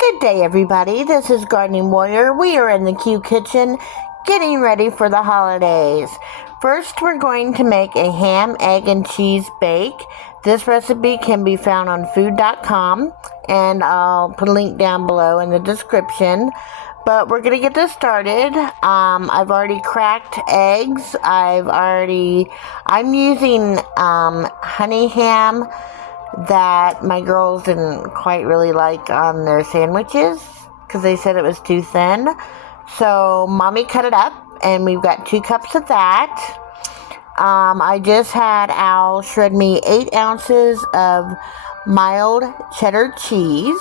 Good day, everybody. This is Gardening Warrior. We are in the Q Kitchen getting ready for the holidays. First, we're going to make a ham, egg, and cheese bake. This recipe can be found on food.com, and I'll put a link down below in the description. But we're going to get this started. I've already cracked eggs. I'm using honey ham that my girls didn't quite really like on their sandwiches because they said it was too thin. So mommy cut it up, and we've got 2 cups of that. I just had Al shred me 8 ounces of mild cheddar cheese.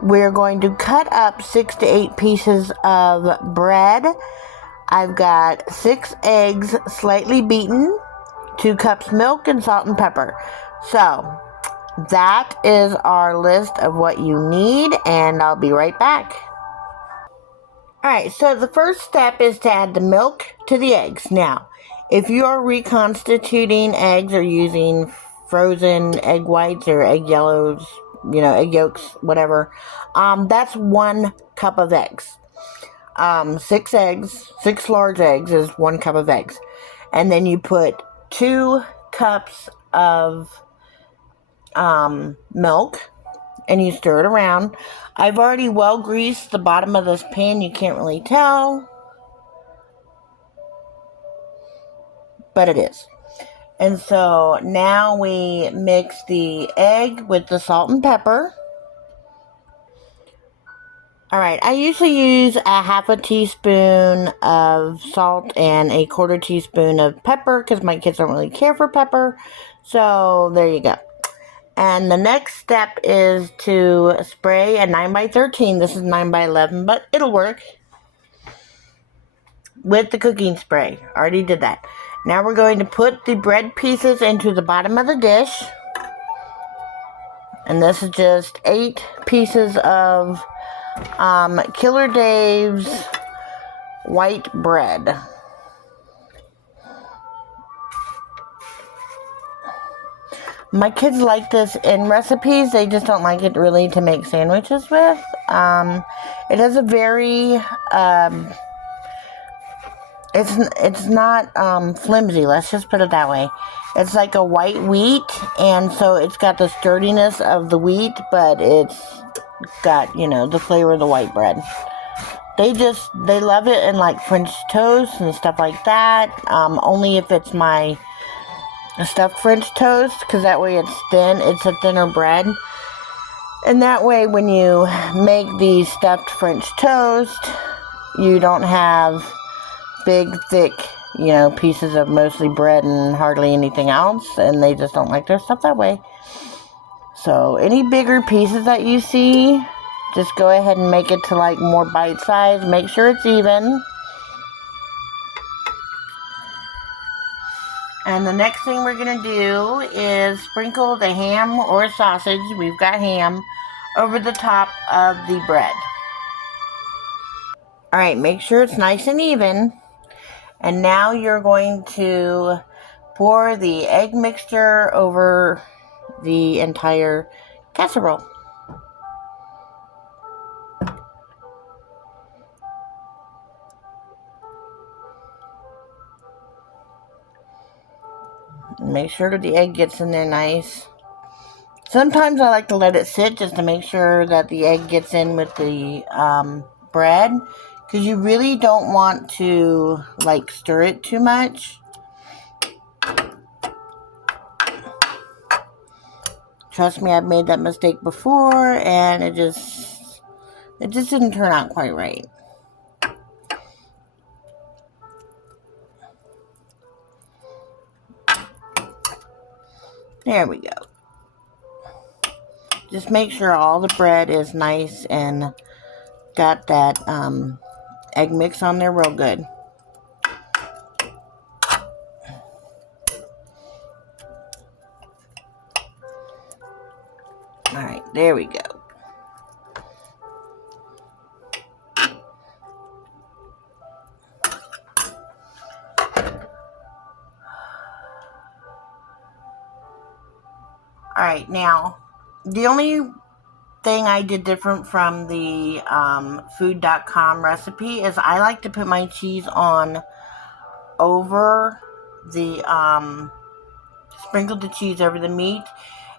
We're going to cut up 6 to 8 pieces of bread. I've got 6 eggs slightly beaten, 2 cups milk, and salt and pepper. So that is our list of what you need, and I'll be right back. Alright, so the first step is to add the milk to the eggs. Now, if you are reconstituting eggs or using frozen egg whites or egg yellows, egg yolks, whatever, that's 1 cup of eggs. 6 eggs, 6 large eggs is 1 cup of eggs. And then you put 2 cups of milk, and you stir it around. I've already well greased the bottom of this pan. You can't really tell, but it is. And so now we mix the egg with the salt and pepper. Alright, I usually use a half a teaspoon of salt and a 1/4 teaspoon of pepper because my kids don't really care for pepper. So there you go. And the next step is to spray a 9x13. This is 9x11, but it'll work with the cooking spray. Already did that. Now we're going to put the bread pieces into the bottom of the dish. And this is just 8 pieces of Killer Dave's white bread. My kids like this in recipes. They just don't like it really to make sandwiches with. It has a very, it's not flimsy, let's just put it that way. It's like a white wheat, and so it's got the sturdiness of the wheat, but it's got, the flavor of the white bread. They love it in like French toast and stuff like that. Only if it's my stuffed French toast, because that way it's thin. It's a thinner bread, and that way when you make the stuffed French toast, you don't have big thick pieces of mostly bread and hardly anything else, and they just don't like their stuff that way. So any bigger pieces that you see, just go ahead and make it to like more bite size. Make sure it's even. And the next thing we're going to do is sprinkle the ham or sausage, we've got ham, over the top of the bread. Alright, make sure it's nice and even. And now you're going to pour the egg mixture over the entire casserole. Make sure that the egg gets in there nice. Sometimes I like to let it sit just to make sure that the egg gets in with the bread, because you really don't want to stir it too much. Trust me, I've made that mistake before, and it just didn't turn out quite right. There we go. Just make sure all the bread is nice and got that egg mix on there real good. Alright, there we go. Alright, now, the only thing I did different from the food.com recipe is I like to put my cheese on over the, sprinkle the cheese over the meat,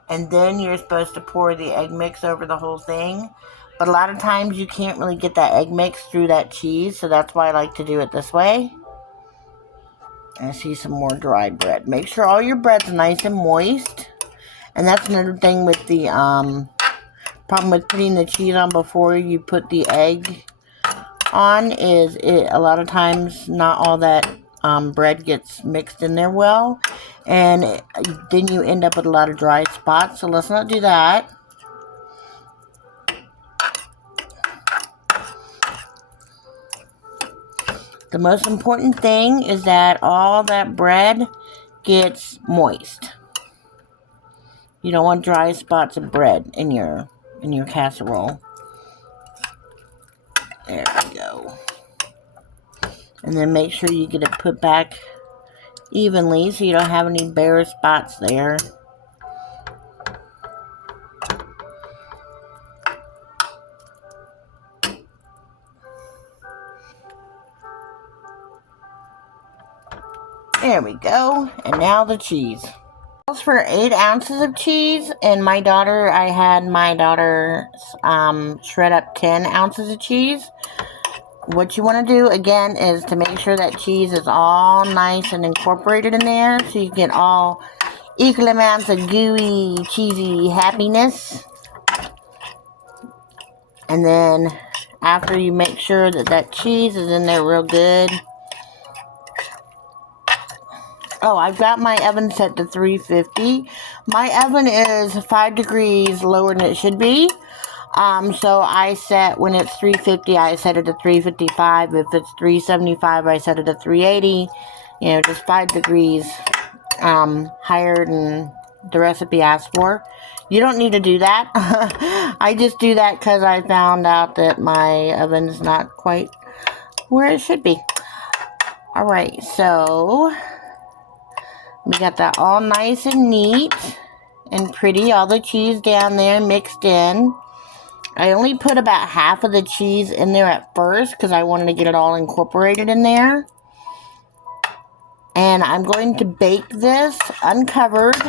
and then you're supposed to pour the egg mix over the whole thing. But a lot of times you can't really get that egg mix through that cheese, so that's why I like to do it this way. I see some more dry bread. Make sure all your bread's nice and moist. And that's another thing with the problem with putting the cheese on before you put the egg on is a lot of times not all that bread gets mixed in there well, and then you end up with a lot of dry spots. So let's not do that. The most important thing is that all that bread gets moist. You don't want dry spots of bread in your casserole. There we go. And then make sure you get it put back evenly so you don't have any bare spots there. There we go. And now the cheese. For 8 ounces of cheese, and I had my daughter shred up 10 ounces of cheese. What you want to do again is to make sure that cheese is all nice and incorporated in there, so you get all equal amounts of gooey, cheesy happiness. And then after you make sure that cheese is in there real good. Oh, I've got my oven set to 350. My oven is 5 degrees lower than it should be. So I set, when it's 350, I set it to 355. If it's 375, I set it to 380. You know, just 5 degrees higher than the recipe asks for. You don't need to do that. I just do that because I found out that my oven's not quite where it should be. Alright, so we got that all nice and neat and pretty. All the cheese down there mixed in. I only put about half of the cheese in there at first because I wanted to get it all incorporated in there. And I'm going to bake this uncovered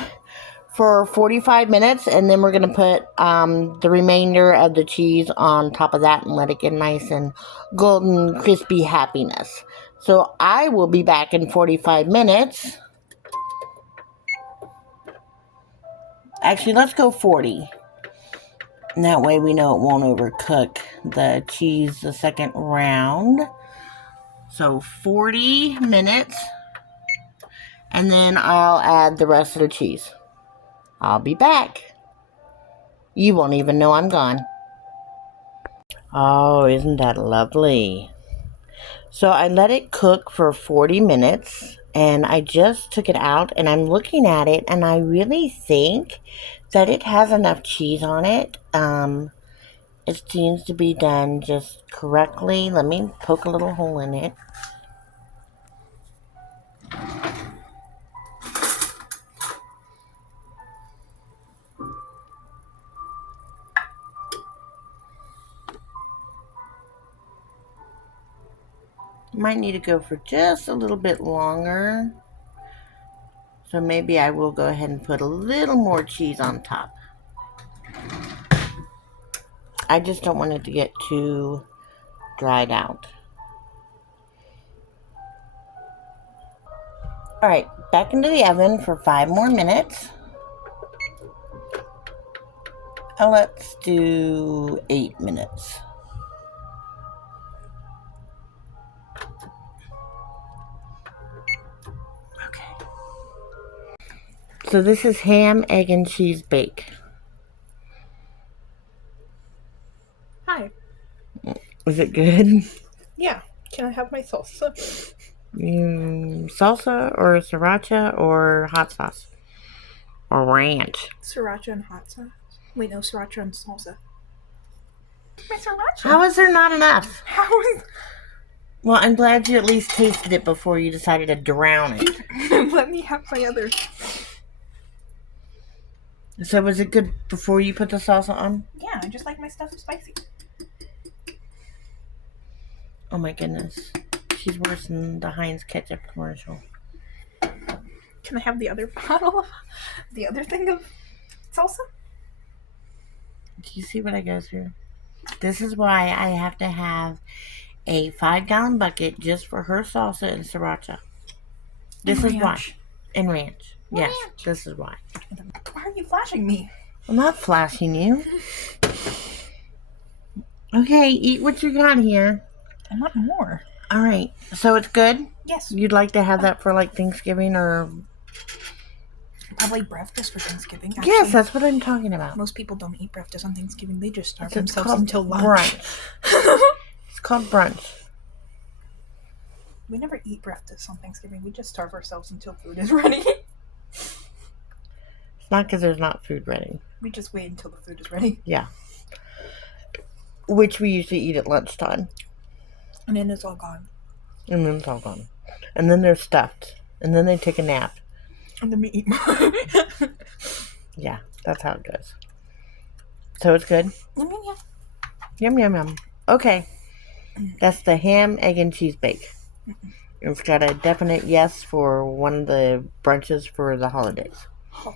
for 45 minutes. And then we're going to put the remainder of the cheese on top of that and let it get nice and golden, crispy happiness. So I will be back in 45 minutes. Actually, let's go 40. And that way we know it won't overcook the cheese the second round. So 40 minutes. And then I'll add the rest of the cheese. I'll be back. You won't even know I'm gone. Oh, isn't that lovely? So I let it cook for 40 minutes. And I just took it out and I'm looking at it and I really think that it has enough cheese on it. It seems to be done just correctly. Let me poke a little hole in it. Might need to go for just a little bit longer. So maybe I will go ahead and put a little more cheese on top. I just don't want it to get too dried out. Alright, back into the oven for 5 more minutes. Let's do 8 minutes. Okay. So this is ham, egg, and cheese bake. Hi. Is it good? Yeah. Can I have my salsa? Salsa or sriracha or hot sauce? Or ranch? Sriracha and hot sauce. Wait, no, sriracha and salsa. My sriracha. How is there not enough? How is... Well, I'm glad you at least tasted it before you decided to drown it. Let me have my other. So was it good before you put the salsa on? Yeah, I just like my stuff spicy. Oh my goodness. She's worse than the Heinz ketchup commercial. Can I have the other bottle of the other thing of salsa? Do you see what I go through? This is why I have to have a 5-gallon bucket just for her salsa and sriracha. This is why. And ranch. Yes, Ranch. this is why. Why are you flashing me? I'm not flashing you. Okay, eat what you got here. I want more. All right. So it's good? Yes. You'd like to have that for like Thanksgiving or... Probably breakfast for Thanksgiving. Actually, Yes, that's what I'm talking about. most people don't eat breakfast on Thanksgiving. They just starve It's themselves called until lunch. brunch. It's called brunch. We never eat breakfast on Thanksgiving. We just starve ourselves until food is ready. It's not because there's not food ready. We just wait until the food is ready. Yeah. Which we usually eat at lunchtime. And then it's all gone. And then it's all gone. And then they're stuffed. And then they take a nap. And then we eat more. Yeah, that's how it goes. So it's good? Yeah. Yum, yum, yum. Okay. That's the ham, egg, and cheese bake. It's got a definite yes for one of the brunches for the holidays. Oh.